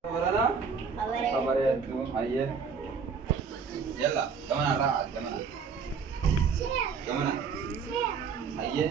Kabarana? Kabaratu. Aye. Yalla, kemana Ra? Kemana? Kemana? Aye.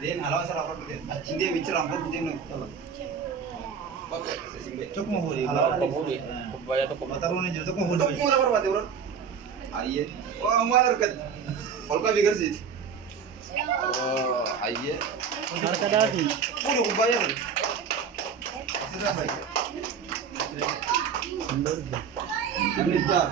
Then halau sa rapat kita. Cinde bicara rapat kita ni. Cok mau huri. Halau kau huri. Kebaya tu kau. Taruh ni jatuh kau huri. Cok mau apa bawa Aye. Oh malar kat. Kolka bigar sih. Oh aye. Harga dasi. Puluh kebaya. Sudah baik. Ini jar.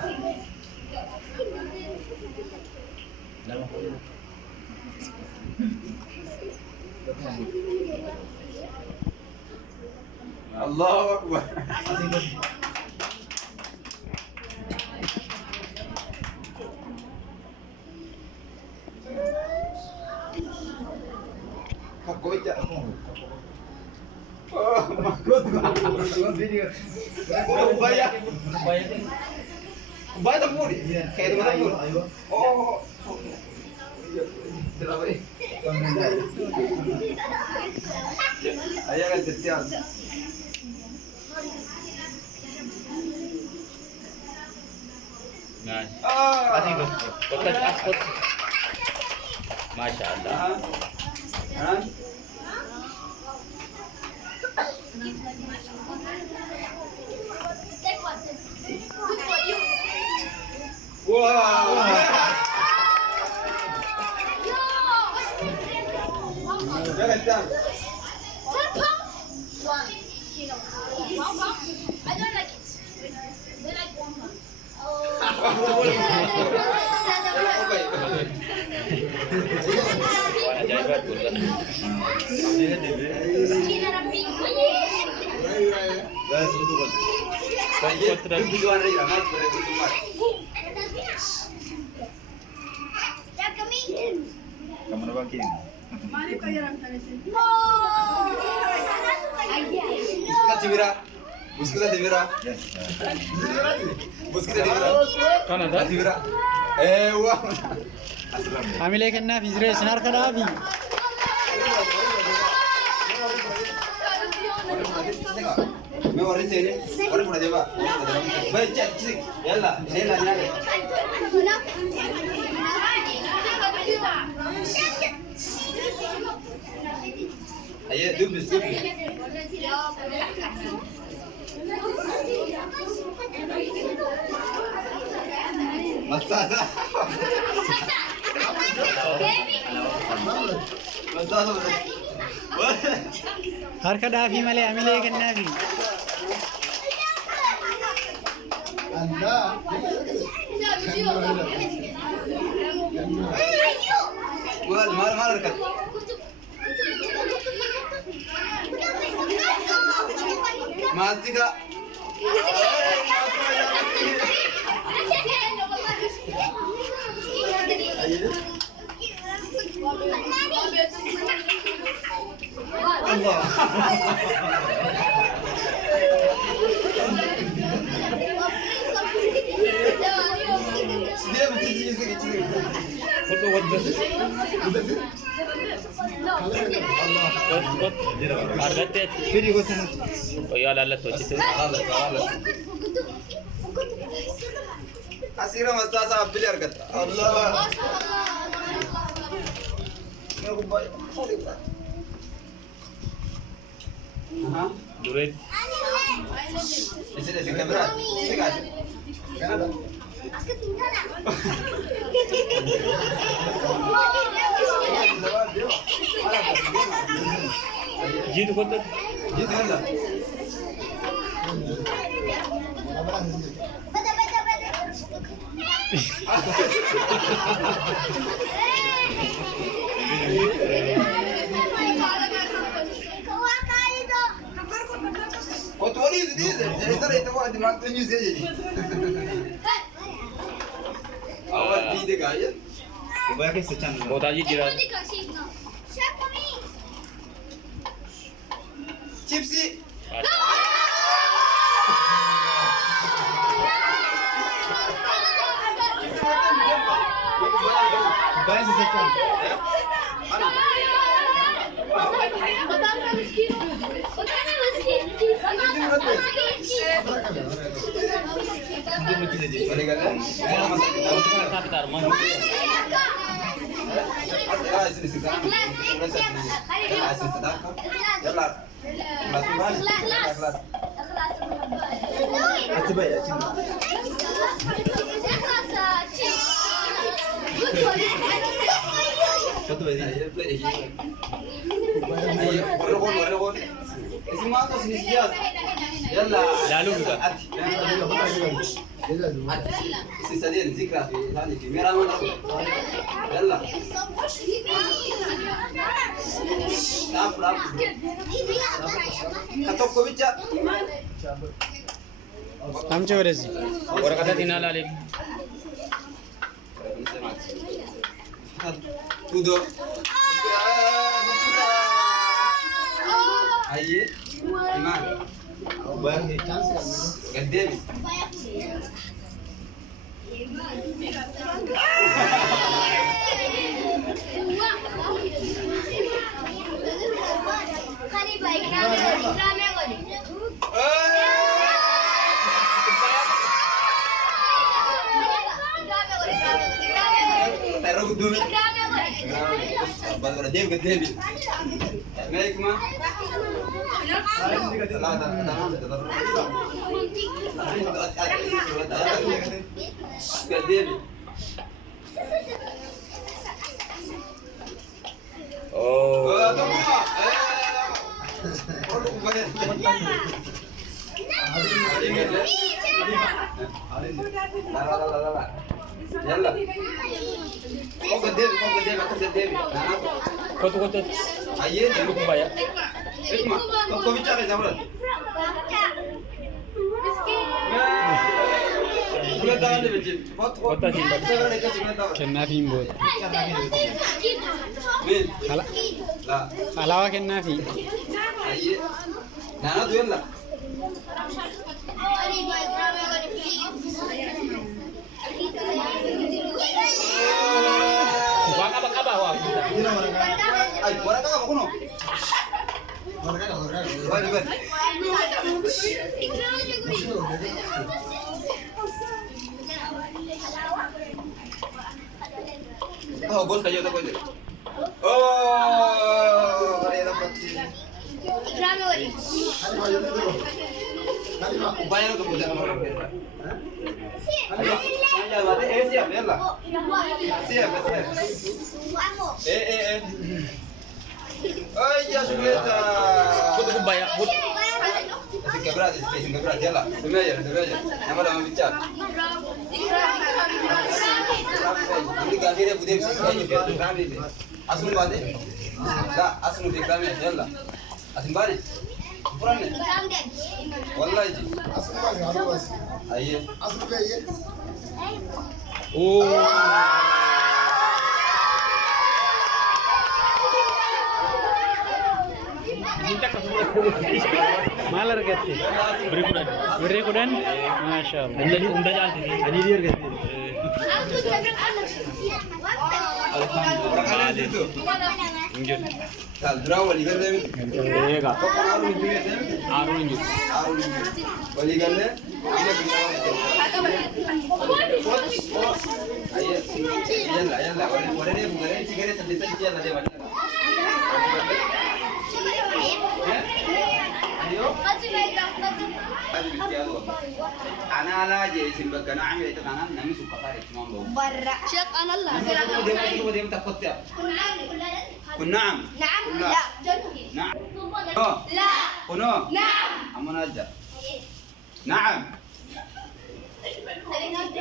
Allahu Akbar. Kok kau Kubaya. Kubaya tempur. Kayak itu tempur. Oh. Ayah kan setiap. Nah, Ah. kasih dong. Kotak aspot. Masya Allah. Hah? Wow. Jangan jam. I don't like it. They like one month. Wah, jangan buat bulan. Dah sebut kan. Saya tujuan dia ramai berdebat. Kamu nak bangkit? Buska cimira. Buska cimira. Buska cimira. Kan ada? Cimira. Wah. عامل ايه كنا في زريش نار كلابي मैं और से ने और पड़ा देबा भाई चल चल يلا يلا يلا ayo dubis dubis مساسة مساسة هر كدافي مالي عامل ايه كنا في ما ركض ماسكة الله سليم تجي Foto wadah. Kot. Harga teh. فيديو قلت Oh ya lalat tuh cita. أسيرة مساسة بلير قط الله ها Duret. إيش الكاميرا سكاش كندا Jitu foto. جيت هلا وتولي زيد ترى يتوقع دماغ تنجي زي أول دي دقايق وباقي سكان Mau tanya jiran. شيبسي باقي سكان Tapi tar mau. Lalu juga. سيسادين ذكرى في هذه في ميران يلا نعم نعم كتب كوبيتشا हम चोरसी Orang kata tinggal lalik. Tudo. Aí. إيمان باهي قدامي taruh dulu. Baru dia gede. Naik mah. Gede. Oh. يلا فوق الديبي فوق الديبي اخذ الديبي Kotu. عيين Lu kebaya. اسمع كوكو بيتشاري زمرد سمعت هذا بيجي Kota Simba. Kennaafiin booda. مين لا Alaabaa kennaafi. عيين نانا يلا Waka bakaba wa. ay wala ka kuno wala ba oh bos kayo to pwede oh kaya dapat bayar ko pwede mo ayo wala siap yalla siap ay ya supleta Kotu kebaya. Asing berat yalla semeja nama lama bicara ini gafire budem sih kayak kami asnu bade la asnu fi kami yalla asin bade puran wallahi ji aye Oh. Minta ka Maal argatte? berikudan. Birree kudhan? Maasha Allah. Unda jalti. Ani dia argatte. Alhamdulillah itu Injil. tal draw wali galle Ega. ko aru ni biye Aru injil. aru ni wali galle aye yalla wala ne bugare tigare sabbe sabbe yalla de wala ayo ana la je sin bagana amil itu kanan nami suka kare cuma bau شيخ أنا الله dia takut ya kun na'am نعم kun la لا na'am oh لا kuno نعم amun aja na'am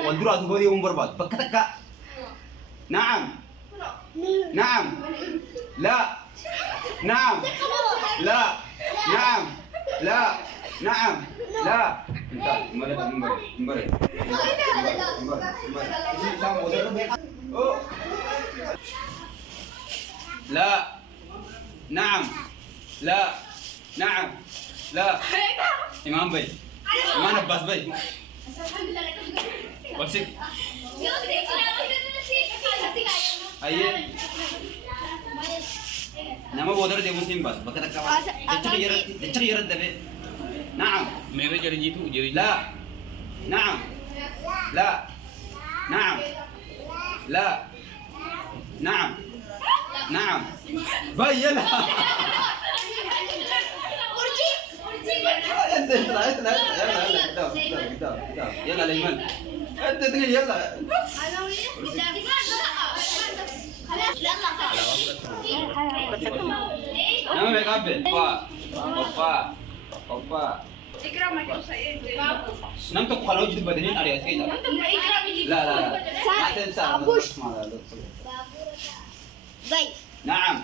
wadura tu bodi umur bat bakataka na'am na'am la na'am la na'am la na'am la entar kembali oh la na'am la na'am la imam bay imam abbas bay wasik aye nama bodar de muslim bas bakata ka dechak yarat dabe na'am Mere jadi jitu jadi. لا نعم لا نعم لا نعم نعم بينها انت يلا ليمن انت تقول يلا نعم يا قابل اوبا نمتك خلاص جد بدنين على كده لا ما تنسى نعم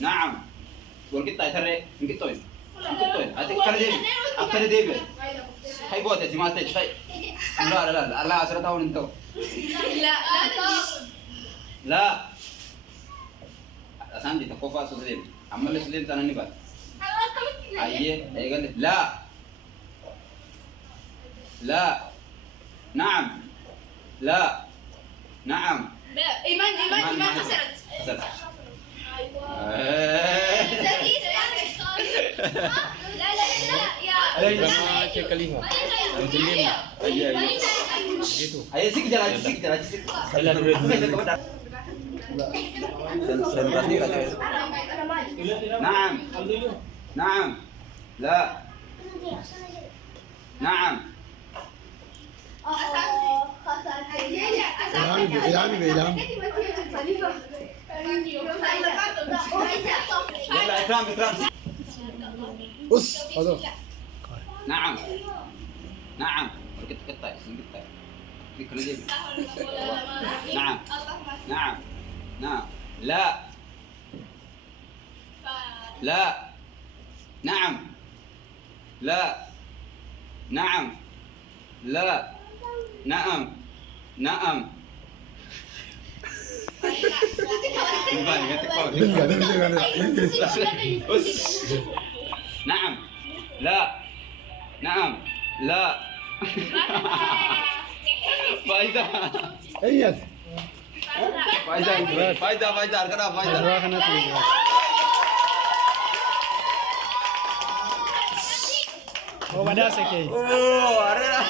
نعم والقطة ترى نقطة أكتر ديبل هاي بوته سمعت شيء لا الله أسرع تاون أنتو لا أسان دي تكوفا سوسيل أما اللي سليم تاني بات أيه قال لك لا لا نعم لا نعم إيمان خسرت. خسرت. لا لا لا يا Sama Cik Khalifa. Ayo sikit aja sikit. Hala duit. نعم نعم لا نعم يلا إكرام بص هذا نعم نعم قطع ذكر الجيب نعم نعم نعم لا لا نعم لا نعم لا نعم نعم نعم لا نعم لا فايدة اياد فايدة أركنا فايدة راح نطلع هو بدأ سكين أوه أركنا